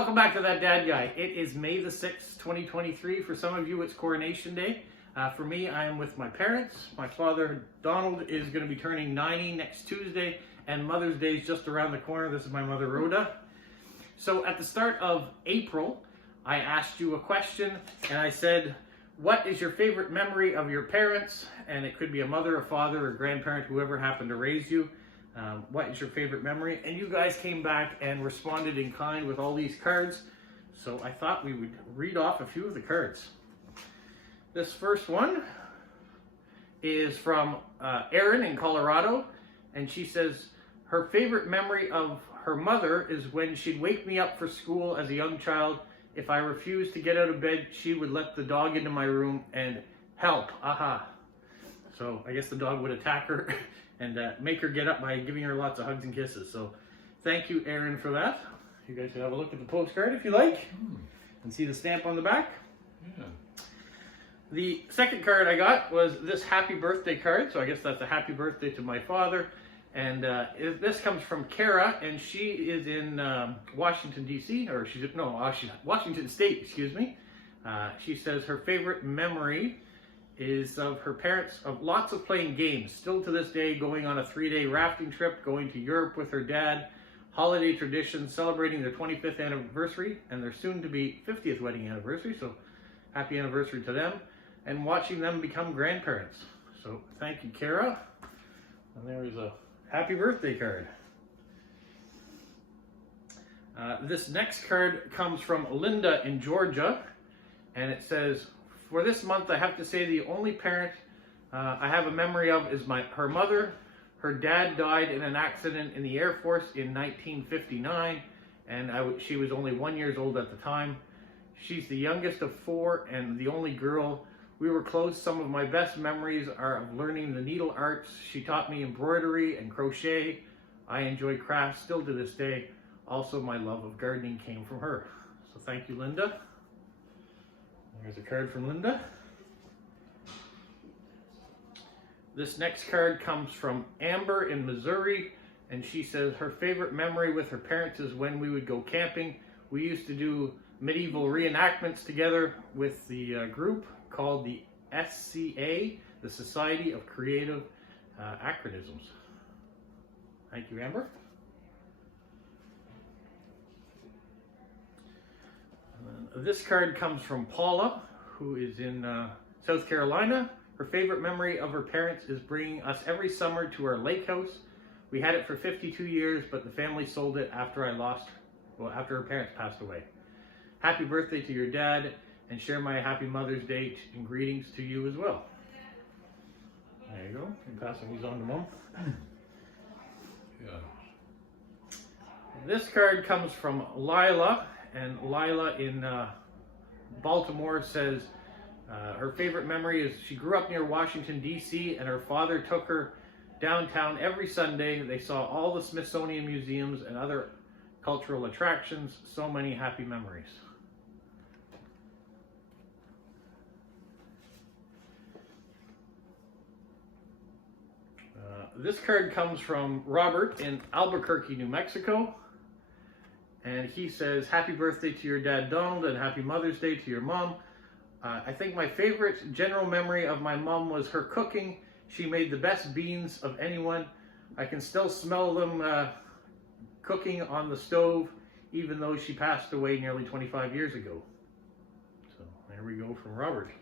welcome back to That Dad Guy. It is May the 6th, 2023. For some of you, it's Coronation Day. For me, I am with my parents. My father, Donald, is going to be turning 90 next Tuesday, and Mother's Day is just around the corner. This is my mother, Rhoda. So at the start of April, I asked you a question, and I said, what is your favorite memory of your parents? And it could be a mother, a father, or grandparent, whoever happened to raise you. What is your favorite memory? And you guys came back and responded in kind with all these cards. So I thought we would read off a few of the cards. This first one is from Erin in Colorado. And she says her favorite memory of her mother is when she'd wake me up for school as a young child. If I refused to get out of bed, she would let the dog into my room and help. Aha. So I guess the dog would attack her and make her get up by giving her lots of hugs and kisses. So thank you, Erin, for that. You guys can have a look at the postcard if you like and see the stamp on the back. Yeah. The second card I got was this happy birthday card. So I guess that's a happy birthday to my father. And this comes from Kara, and she is in Washington, D.C., or she's Washington State, excuse me. She says her favorite memory is of her parents, of lots of playing games, still to this day, going on a 3-day rafting trip, going to Europe with her dad, holiday traditions, celebrating their 25th anniversary and their soon-to-be 50th wedding anniversary, so happy anniversary to them, and watching them become grandparents. So thank you, Kara. And there is a happy birthday card. This next card comes from Linda in Georgia, and it says, for this month, I have to say the only parent I have a memory of is her mother. Her dad died in an accident in the Air Force in 1959, and she was only 1 year old at the time. She's the youngest of 4 and the only girl. We were close. Some of my best memories are of learning the needle arts. She taught me embroidery and crochet. I enjoy crafts still to this day. Also, my love of gardening came from her. So thank you, Linda. There's a card from Linda. This next card comes from Amber in Missouri, and she says her favorite memory with her parents is when we would go camping. We used to do medieval reenactments together with the group called the SCA, the Society of Creative Acronyms. Thank you, Amber. This card comes from Paula, who is in South Carolina. Her favorite memory of her parents is bringing us every summer to our lake house. We had it for 52 years, but the family sold it after after her parents passed away. Happy birthday to your dad, and share my happy Mother's Day and greetings to you as well. There you go. I'm passing these on to Mom. Yeah. This card comes from Lila. And Lila in Baltimore says her favorite memory is she grew up near Washington, D.C., and her father took her downtown every Sunday. They saw all the Smithsonian museums and other cultural attractions. So many happy memories. This card comes from Robert in Albuquerque, New Mexico. And he says, happy birthday to your dad, Donald, and happy Mother's Day to your mom. I think my favorite general memory of my mom was her cooking. She made the best beans of anyone. I can still smell them cooking on the stove, even though she passed away nearly 25 years ago. So there we go from Robert.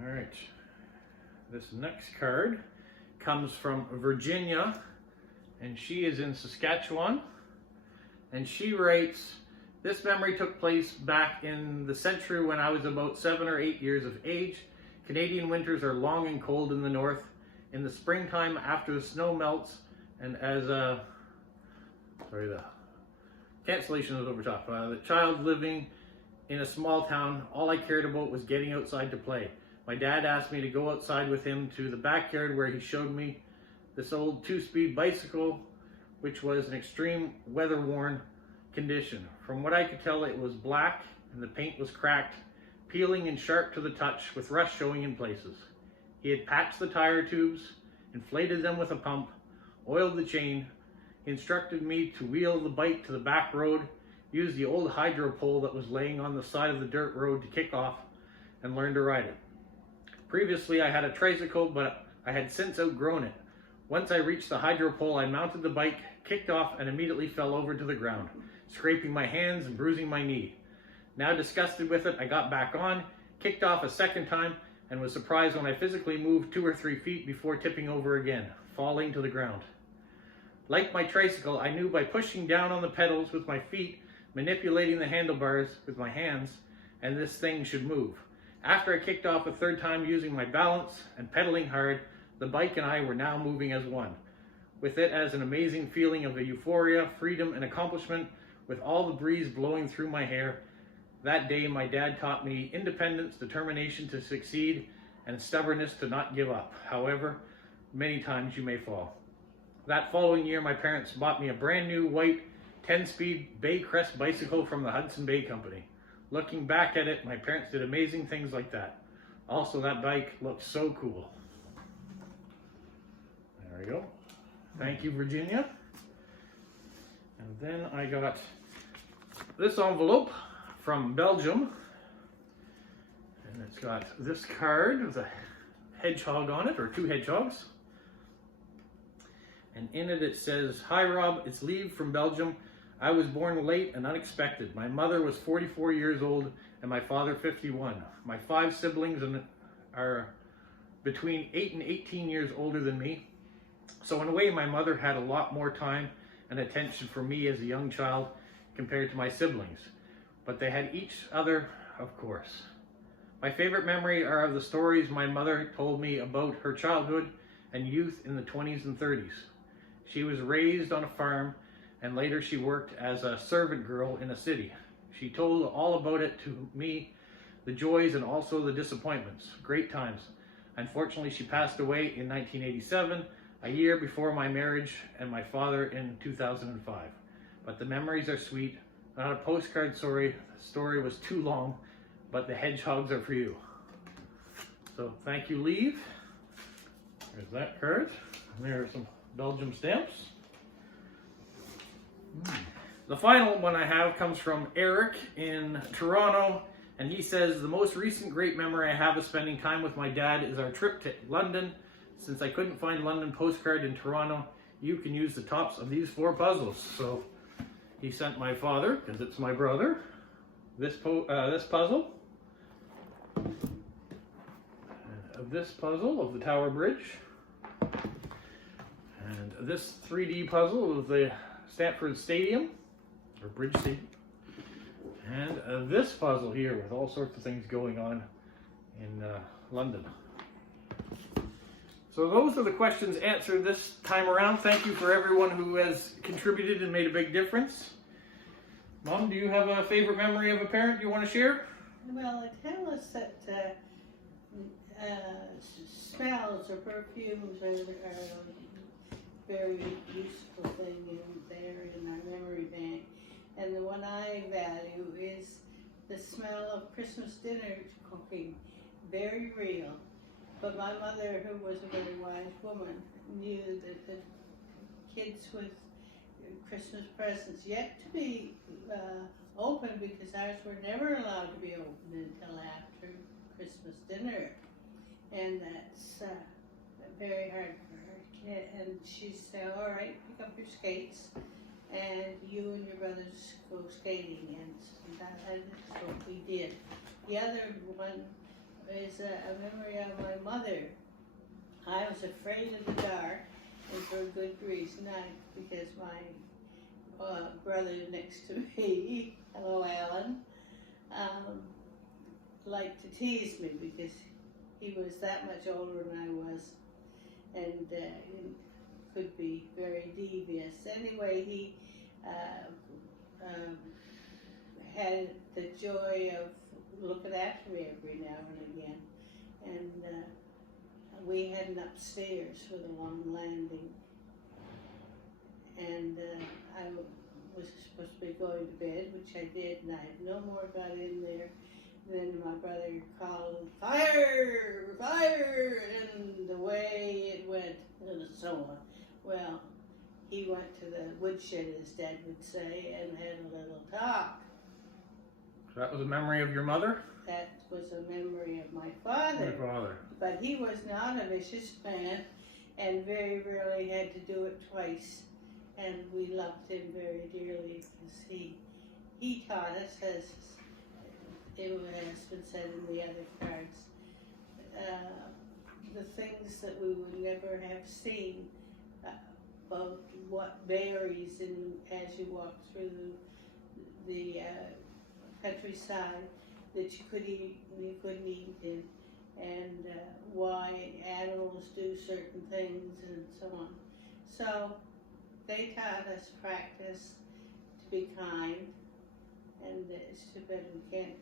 All right. This next card comes from Virginia, and she is in Saskatchewan, and she writes, this memory took place back in the century when I was about 7 or 8 years of age. Canadian winters are long and cold in the north. In the springtime, after the snow melts, and as the cancellation was over top. The child living in a small town, all I cared about was getting outside to play. My dad asked me to go outside with him to the backyard where he showed me this old 2-speed bicycle, which was an extreme weather-worn condition. From what I could tell, it was black and the paint was cracked, peeling and sharp to the touch with rust showing in places. He had patched the tire tubes, inflated them with a pump, oiled the chain. He instructed me to wheel the bike to the back road, use the old hydro pole that was laying on the side of the dirt road to kick off, and learn to ride it. Previously, I had a tricycle, but I had since outgrown it. Once I reached the hydro pole, I mounted the bike, kicked off, and immediately fell over to the ground, scraping my hands and bruising my knee. Now disgusted with it, I got back on, kicked off a second time, and was surprised when I physically moved 2 or 3 feet before tipping over again, falling to the ground. Like my tricycle, I knew by pushing down on the pedals with my feet, manipulating the handlebars with my hands, and this thing should move. After I kicked off a third time using my balance and pedaling hard, the bike and I were now moving as one. With it as an amazing feeling of euphoria, freedom, and accomplishment, with all the breeze blowing through my hair. That day, my dad taught me independence, determination to succeed, and stubbornness to not give up. However, many times you may fall. That following year, my parents bought me a brand new white 10-speed Bay Crest bicycle from the Hudson Bay Company. Looking back at it, my parents did amazing things like that. Also, that bike looks so cool. There we go. Thank you, Virginia. And then I got this envelope from Belgium. And it's got this card with a hedgehog on it, or 2 hedgehogs. And in it, it says, "Hi Rob, it's Lieve from Belgium. I was born late and unexpected. My mother was 44 years old and my father 51. My 5 siblings are between 8 and 18 years older than me. So in a way, my mother had a lot more time and attention for me as a young child compared to my siblings. But they had each other, of course. My favorite memory are of the stories my mother told me about her childhood and youth in the 20s and 30s. She was raised on a farm, and later she worked as a servant girl in a city. She told all about it to me, the joys and also the disappointments. Great times. Unfortunately, she passed away in 1987, a year before my marriage and my father in 2005. But the memories are sweet. Not a postcard, sorry. The story was too long, but the hedgehogs are for you. So thank you, Lieve. There's that card. And there are some Belgium stamps. The final one I have comes from Eric in Toronto, and he says, "The most recent great memory I have of spending time with my dad is our trip to London. Since I couldn't find London postcard in Toronto, you can use the tops of these 4 puzzles." So he sent my father, because it's my brother, this puzzle, this puzzle of the Tower Bridge, and this 3D puzzle of the Stamford Stadium, or Bridge Stadium, and this puzzle here with all sorts of things going on in London. So those are the questions answered this time around. Thank you for everyone who has contributed and made a big difference. Mom, do you have a favorite memory of a parent you want to share? Well, I tell us that smells or perfumes are a very useful thing there in our memory bank. And the one I value is the smell of Christmas dinner cooking. Very real. But my mother, who was a very wise woman, knew that the kids with Christmas presents yet to be open, because ours were never allowed to be opened until after Christmas dinner. And that's very hard for her. And she'd say, "All right, pick up your skates, and you and your brothers go skating." And that's what we did. The other one is a memory of my mother. I was afraid of the dark, and for a good reason, because my brother next to me, hello Alan, liked to tease me because he was that much older than I was, and could be very devious. Anyway, he had the joy of looking after me every now and again, and we had an upstairs with a long landing, and I was supposed to be going to bed, which I did, and I no more got in there than my brother called, "Fire! Fire!" and the way it went, and so on. Well, he went to the woodshed, as Dad would say, and had a little talk. So that was a memory of your mother? That was a memory of my father. Your father. But he was not a vicious man, and very rarely had to do it twice. And we loved him very dearly because he taught us, as it has been said in the other cards, the things that we would never have seen, about what varies as you walk through the countryside that you couldn't eat in, and why animals do certain things and so on. So they taught us practice to be kind, and it's too bad we can't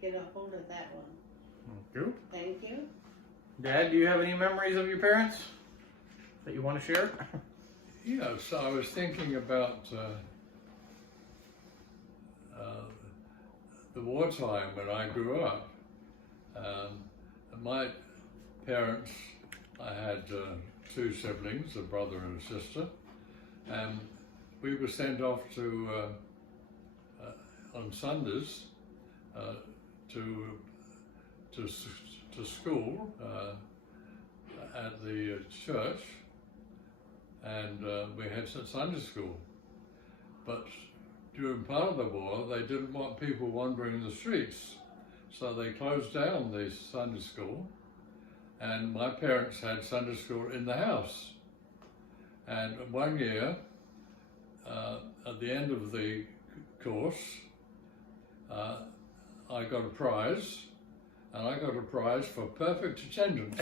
get a hold of that one. Thank you. Thank you. Dad, do you have any memories of your parents that you want to share? Yes, I was thinking about the wartime when I grew up. My parents, I had two siblings, a brother and a sister, and we were sent off to on Sundays to school at the church, and we had Sunday school. But during part of the war, they didn't want people wandering in the streets, so they closed down the Sunday school, and my parents had Sunday school in the house. And one year, at the end of the course, I got a prize, and I got a prize for perfect attendance.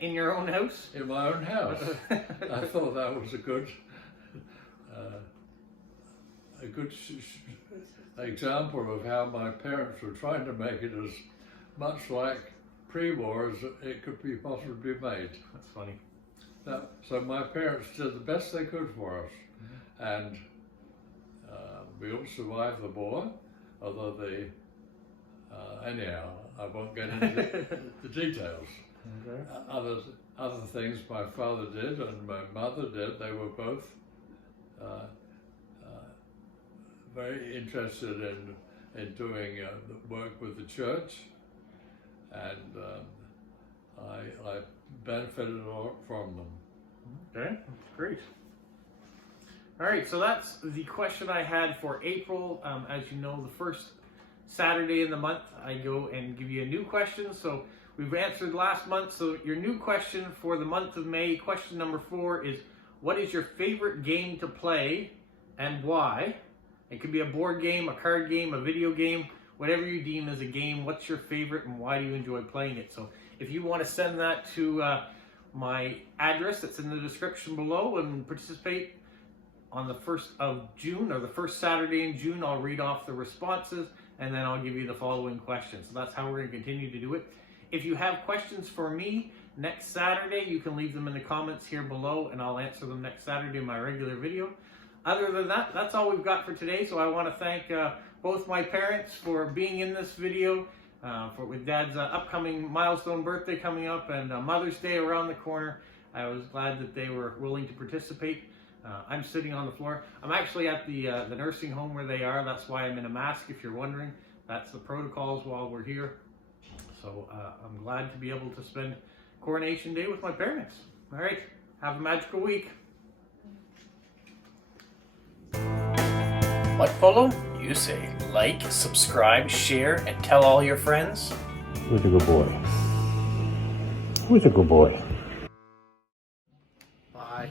In your own house? In my own house. I thought that was a good example of how my parents were trying to make it as much like pre-war as it could be possibly made. That's funny. So my parents did the best they could for us, and we all survived the war, although anyhow, I won't get into the details. Okay. Other things my father did and my mother did, they were both very interested in doing the work with the church, and I benefited a lot from them. Okay, that's great. All right, so that's the question I had for April. As you know, the first Saturday in the month, I go and give you a new question. So we've answered last month. So your new question for the month of May, question number 4 is, what is your favorite game to play and why? It could be a board game, a card game, a video game, whatever you deem as a game. What's your favorite and why do you enjoy playing it? So if you want to send that to my address that's in the description below and participate on the 1st of June, or the first Saturday in June, I'll read off the responses and then I'll give you the following questions. So that's how we're going to continue to do it. If you have questions for me next Saturday, you can leave them in the comments here below and I'll answer them next Saturday in my regular video. Other than that, that's all we've got for today. So I want to thank both my parents for being in this video, with Dad's upcoming milestone birthday coming up and Mother's Day around the corner. I was glad that they were willing to participate. I'm sitting on the floor. I'm actually at the nursing home where they are. That's why I'm in a mask, if you're wondering. That's the protocols while we're here. So I'm glad to be able to spend Coronation Day with my parents. All right, have a magical week. What, Polo? You say like, subscribe, share, and tell all your friends. Who's a good boy? Who's a good boy? Bye.